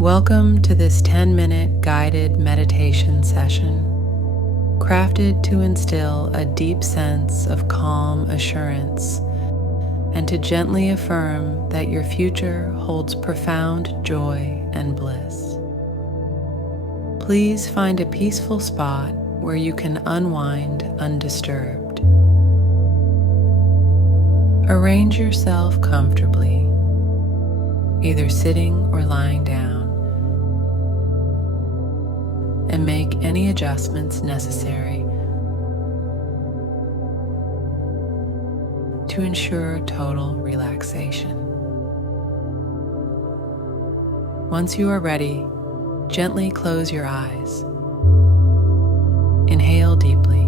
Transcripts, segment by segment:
Welcome to this 10-minute guided meditation session, crafted to instill a deep sense of calm assurance and to gently affirm that your future holds profound joy and bliss. Please find a peaceful spot where you can unwind undisturbed. Arrange yourself comfortably, either sitting or lying down, and make any adjustments necessary to ensure total relaxation. Once you are ready, gently close your eyes. Inhale deeply.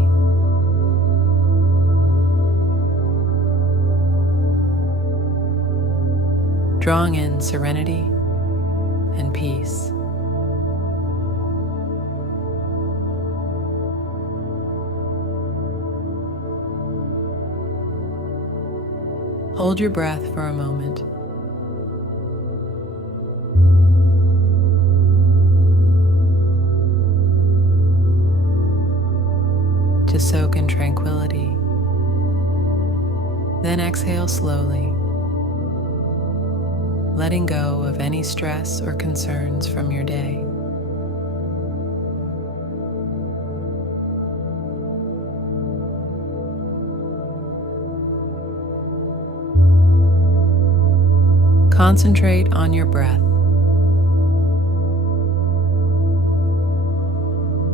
Drawing in serenity and peace. Hold your breath for a moment. To soak in tranquility. Then exhale slowly, letting go of any stress or concerns from your day. Concentrate on your breath.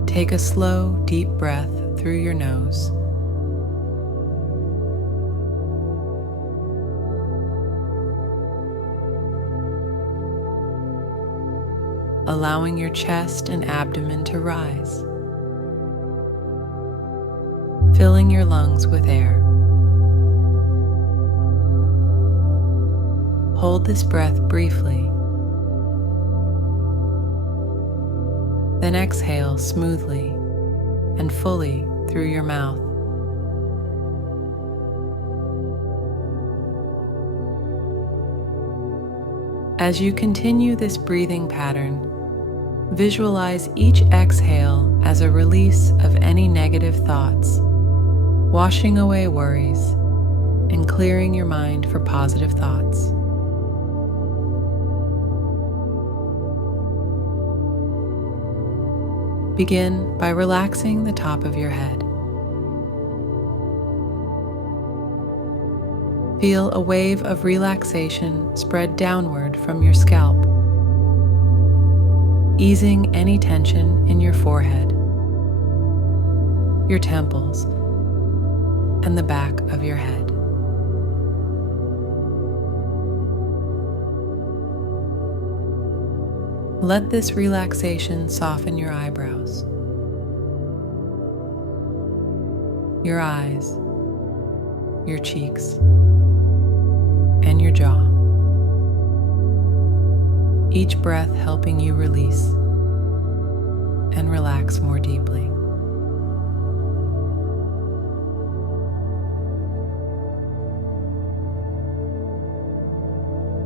Take a slow, deep breath through your nose. Allowing your chest and abdomen to rise, filling your lungs with air. Hold this breath briefly, then exhale smoothly and fully through your mouth. As you continue this breathing pattern, visualize each exhale as a release of any negative thoughts, washing away worries and clearing your mind for positive thoughts. Begin by relaxing the top of your head. Feel a wave of relaxation spread downward from your scalp, easing any tension in your forehead, your temples, and the back of your head. Let this relaxation soften your eyebrows, your eyes, your cheeks, and your jaw. Each breath helping you release and relax more deeply.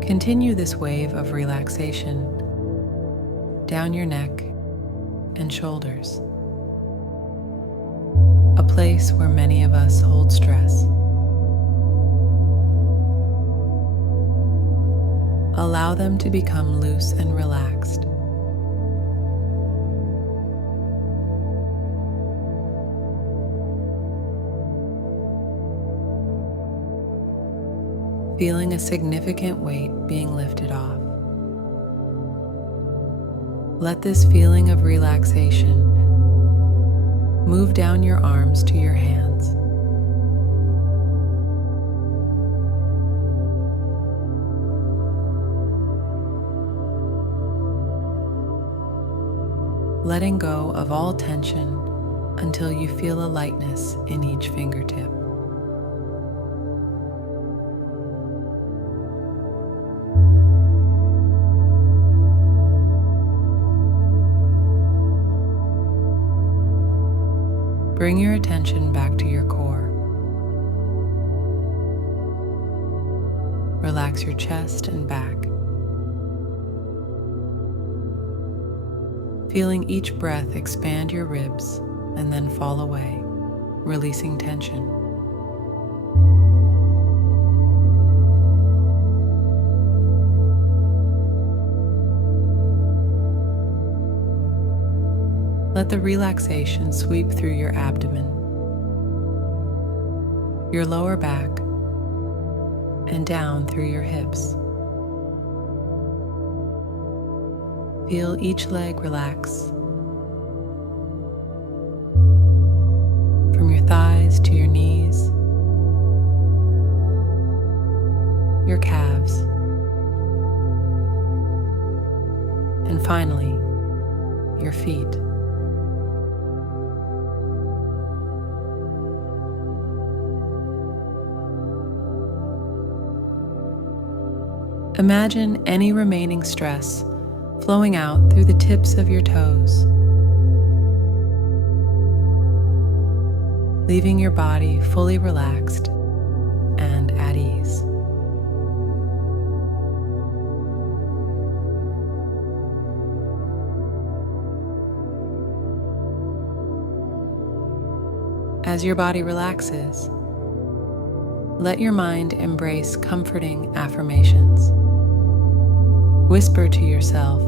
Continue this wave of relaxation down your neck and shoulders, a place where many of us hold stress. Allow them to become loose and relaxed. Feeling a significant weight being lifted off. Let this feeling of relaxation move down your arms to your hands. Letting go of all tension until you feel a lightness in each fingertip. Bring your attention back to your core. Relax your chest and back. feeling each breath expand your ribs and then fall away, releasing tension. Let the relaxation sweep through your abdomen, your lower back, and down through your hips. Feel each leg relax, from your thighs to your knees, your calves, and finally, your feet. Imagine any remaining stress flowing out through the tips of your toes, leaving your body fully relaxed and at ease. As your body relaxes, let your mind embrace comforting affirmations. Whisper to yourself,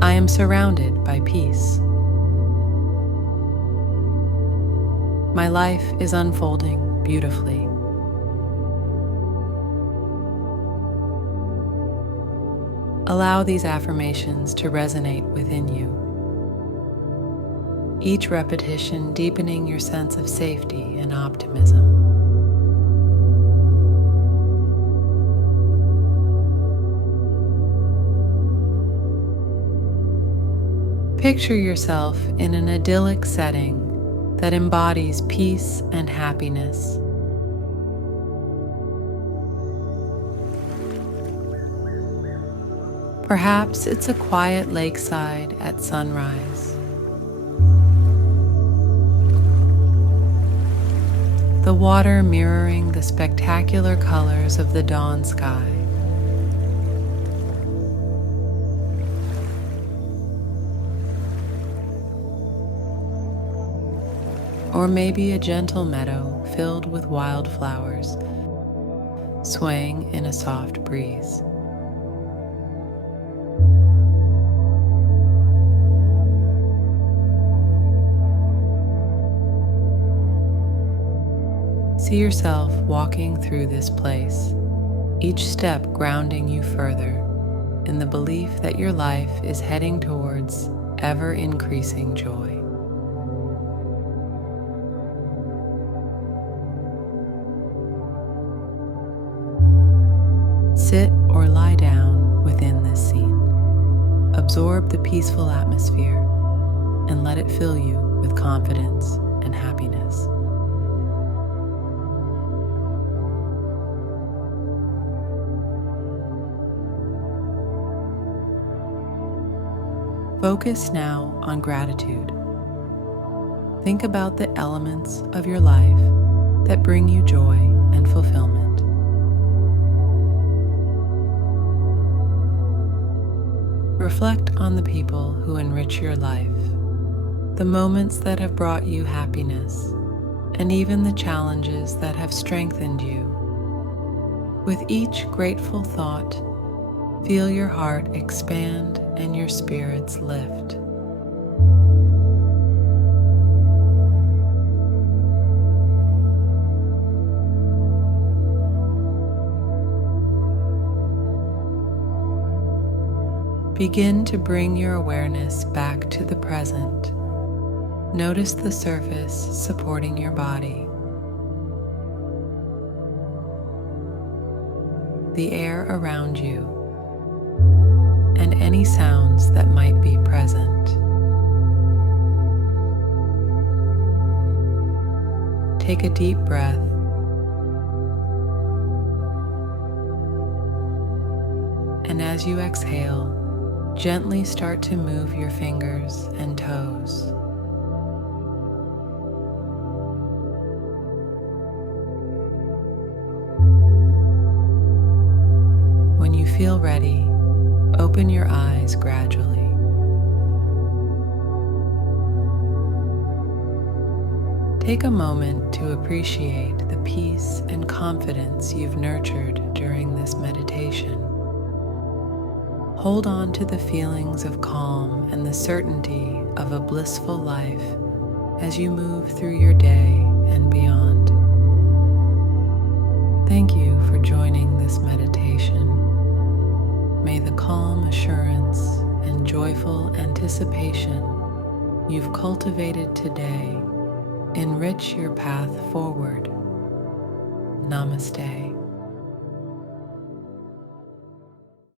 "I am surrounded by peace. My life is unfolding beautifully." Allow these affirmations to resonate within you, each repetition deepening your sense of safety and optimism. Picture yourself in an idyllic setting that embodies peace and happiness. Perhaps it's a quiet lakeside at sunrise. The water mirroring the spectacular colors of the dawn sky. Or maybe a gentle meadow filled with wildflowers, swaying in a soft breeze. See yourself walking through this place, each step grounding you further in the belief that your life is heading towards ever-increasing joy. Sit or lie down within this scene. Absorb the peaceful atmosphere and let it fill you with confidence and happiness. Focus now on gratitude. Think about the elements of your life that bring you joy and fulfillment. Reflect on the people who enrich your life, the moments that have brought you happiness, and even the challenges that have strengthened you. With each grateful thought, feel your heart expand and your spirits lift. Begin to bring your awareness back to the present. Notice the surface supporting your body, the air around you, and any sounds that might be present. Take a deep breath and as you exhale, gently start to move your fingers and toes. When you feel ready, open your eyes gradually. Take a moment to appreciate the peace and confidence you've nurtured during this meditation. Hold on to the feelings of calm and the certainty of a blissful life as you move through your day and beyond. Thank you for joining this meditation. May the calm assurance and joyful anticipation you've cultivated today enrich your path forward. Namaste.